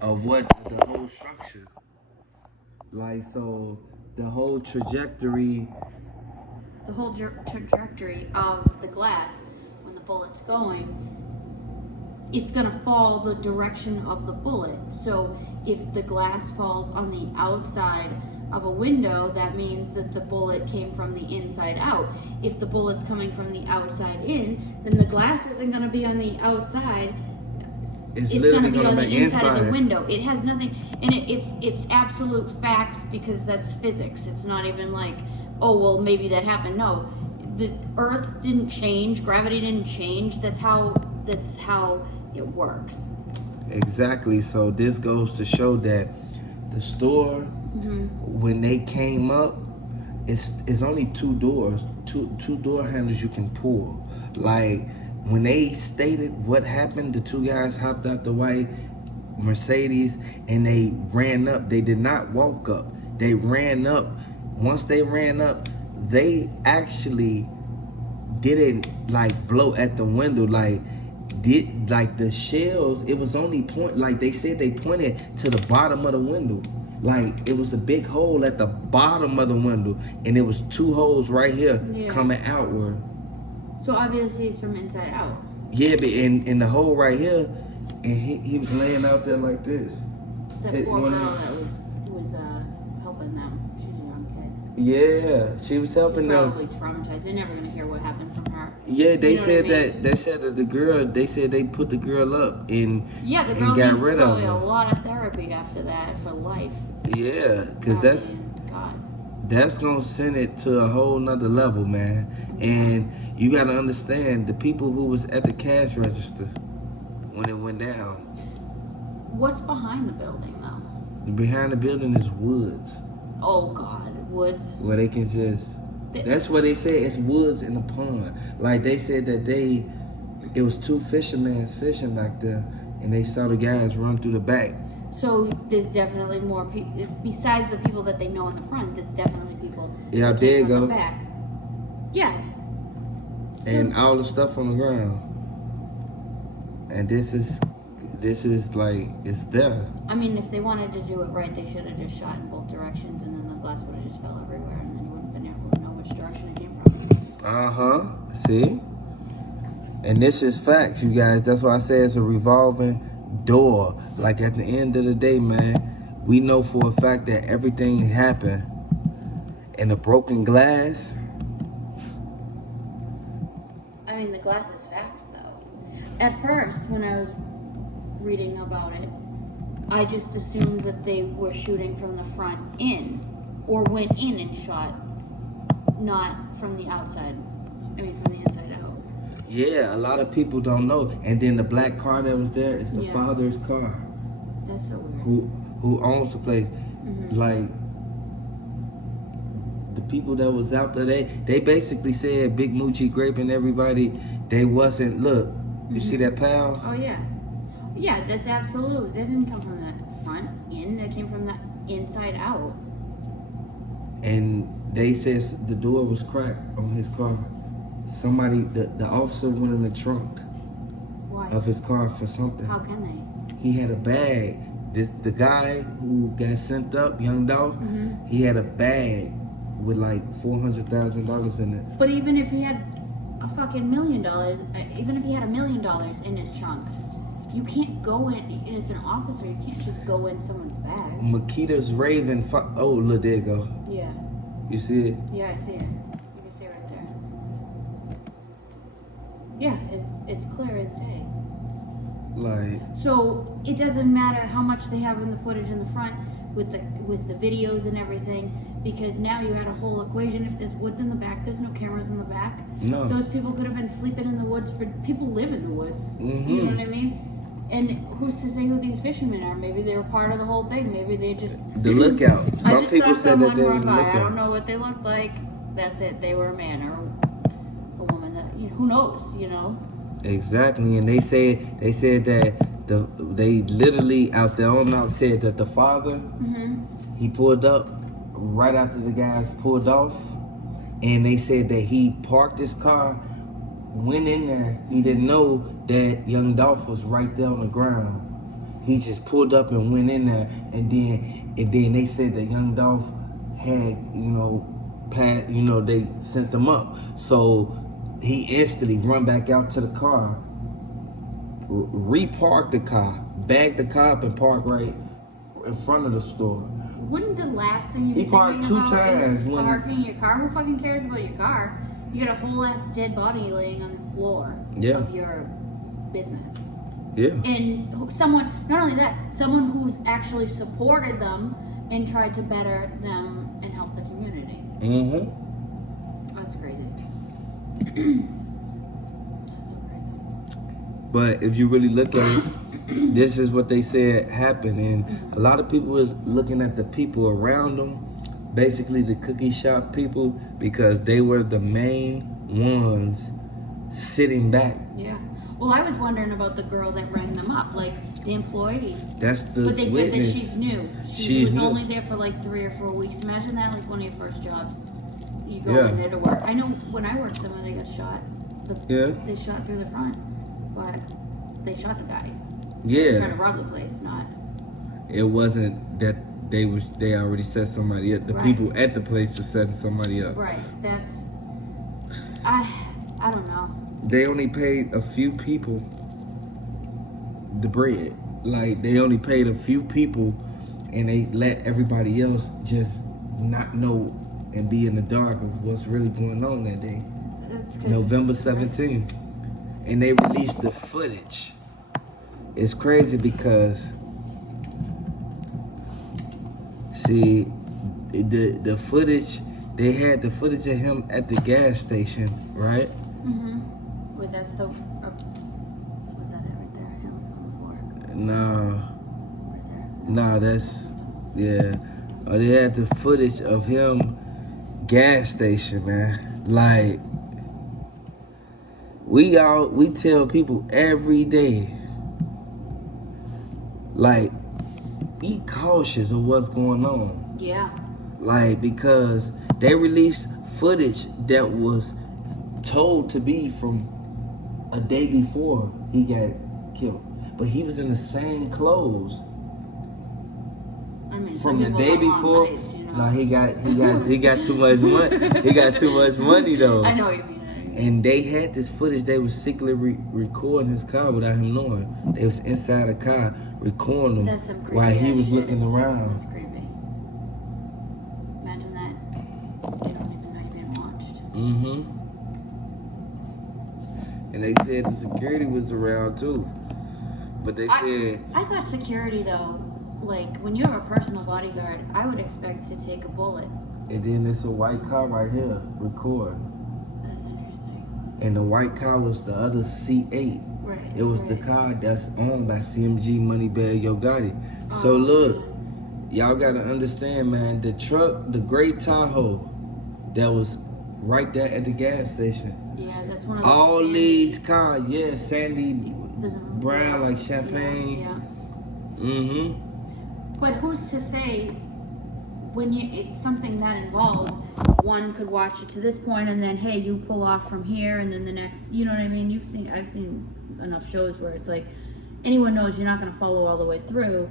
of what the whole structure. Like, so the whole trajectory. The whole trajectory of the glass, when the bullet's going, it's going to fall the direction of the bullet. So if the glass falls on the outside of a window, that means that the bullet came from the inside out. If the bullet's coming from the outside in, then the glass isn't going to be on the outside. It's going to be on the inside of the window. It has nothing, and it's absolute facts, because that's physics. It's not even like, oh, well, maybe that happened. No, the Earth didn't change, gravity didn't change. That's how it works. Exactly. So this goes to show that the store, when they came up, it's only two doors, two door handles you can pull. Like, when they stated what happened, the two guys hopped out the white Mercedes and they ran up. They did not walk up. They ran up. Once they ran up, they actually didn't like blow at the window. Like the shells, it was only like they said they pointed to the bottom of the window. Like, it was a big hole at the bottom of the window, and there was two holes right here coming outward. So obviously it's from inside out. Yeah, but in the hole right here, and he was laying out there like this. That poor girl that was helping them. She's a young kid. Yeah, she was helping them. Probably traumatized. They're never gonna hear what happened from her. Yeah, they said that the girl. They said they put the girl up and the girl got needs rid of probably her. a lot of therapy after that for life. Yeah, because that's gonna send it to a whole nother level, man. And you gotta understand the people who was at the cash register when it went down. What's behind the building, though? Behind the building is woods. Oh God, woods. Where they can just. That's what they say. It's woods in a pond. Like, they said that it was two fishermen fishing back there, and they saw the guys run through the back. So there's definitely more people besides the people that they know in the front. There's definitely people. Yeah, there you go. The back. Yeah. And all the stuff on the ground. And this is like, it's there. I mean, if they wanted to do it right, they should have just shot in both directions, and then the glass would have just fell everywhere, and then you wouldn't have been able to know which direction it came from. See? And this is facts, you guys. That's why I say it's a revolving door. Like, at the end of the day, man, we know for a fact that everything happened. And the broken glass. I mean, the glass is facts, though. At first, when I was reading about it, I just assumed that they were shooting from the front in, or went in and shot, not from the outside. I mean, from the inside out. Yeah, a lot of people don't know. And then the black car that was there is the father's car. That's so weird. Who owns the place. Like, the people that was out there, they basically said Big Moochie Grape and everybody, they wasn't, look, you see that pal? Oh, yeah. Yeah, that's absolutely. That didn't come from the front in. That came from the inside out. And they said the door was cracked on his car. Somebody, the officer went in the trunk of his car for something. How can they? He had a bag. The guy who got sent up, young Dolph, he had a bag with like $400,000 in it. But even if he had a fucking $1 million, even if he had $1 million in his trunk, you can't go in, as an officer, you can't just go in someone's bag. Makedas raving, oh, look, there you go. Yeah. You see it? Yeah, I see it. You can see it right there. Yeah, it's clear as day. Like. So it doesn't matter how much they have in the footage in the front with the videos and everything, because now you had a whole equation. If there's woods in the back, there's no cameras in the back. No. Those people could have been sleeping in the woods. People live in the woods. You know what I mean? And who's to say who these fishermen are? Maybe they were part of the whole thing. Maybe they just the lookout. Some people said that they were the lookout. I don't know what they looked like. That's it. They were a man or a woman. That, who knows? Exactly. And they said that they literally out there on out said that the father he pulled up right after the guys pulled off, and they said that he parked his car, went in there. He didn't know that young Dolph was right there on the ground. he just pulled up and went in there, and then they said that young Dolph had, they sent them up. So he instantly run back out to the car, reparked the car, bagged the car up and parked right in front of the store. Wouldn't the last thing you'd be thinking about is parking your car? Who fucking cares about your car? You got a whole ass dead body laying on the floor of your business. Yeah. And someone, not only that, someone who's actually supported them and tried to better them and help the community. Mm-hmm. That's crazy. That's so crazy. But if you really look at it, this is what they said happened, and a lot of people is looking at the people around them, basically the cookie shop people, because they were the main ones sitting back. Yeah. Well, I was wondering about the girl that rang them up, like the employee. That's the But they witness. said that she's new. She was only there for like 3 or 4 weeks. Imagine that, like one of your first jobs. You go in there to work. I know when I worked somewhere, they got shot. They shot through the front, but they shot the guy. Yeah. They were trying to rob the place, not. It wasn't that they already set somebody up. The people at the place were setting somebody up. Right. That's. I don't know. They only paid a few people the bread. Like, they only paid a few people, and they let everybody else just not know and be in the dark of what's really going on that day. November 17th. And they released the footage. It's crazy because, see, the footage, they had the footage of him at the gas station, right? Mm-hmm. Wait, that's the... was that it right there? Him on the floor? No. Right there? No, that's... Yeah. They had the footage of him gas station, man. Like, we tell people every day, like, be cautious of what's going on. Yeah. Like, because they released footage that was told to be from a day before he got killed. But he was in the same clothes. I mean, from the day before. Nights, you know? No, he got too much money. He got too much money though. I know what you mean. And they had this footage. They was secretly recording his car without him knowing. They was inside the car recording him while he was looking around. That's creepy. Imagine that. They don't even know you're being watched. Mm-hmm. And they said the security was around too. But they said... I thought security though, like when you have a personal bodyguard, I would expect to take a bullet. And then it's a white car right here, record. That's interesting. And the white car was the other C8. Right. It was the car that's owned by CMG Moneybag Gotti. So look, y'all gotta understand, man, the truck, the gray Tahoe that was right there at the gas station. Yeah, that's one of those. All these cars, sandy brown, like champagne. Yeah. Mm-hmm. But who's to say when it's something that involved, one could watch it to this point and then, hey, you pull off from here and then the next, you know what I mean? I've seen enough shows where it's like, anyone knows you're not going to follow all the way through.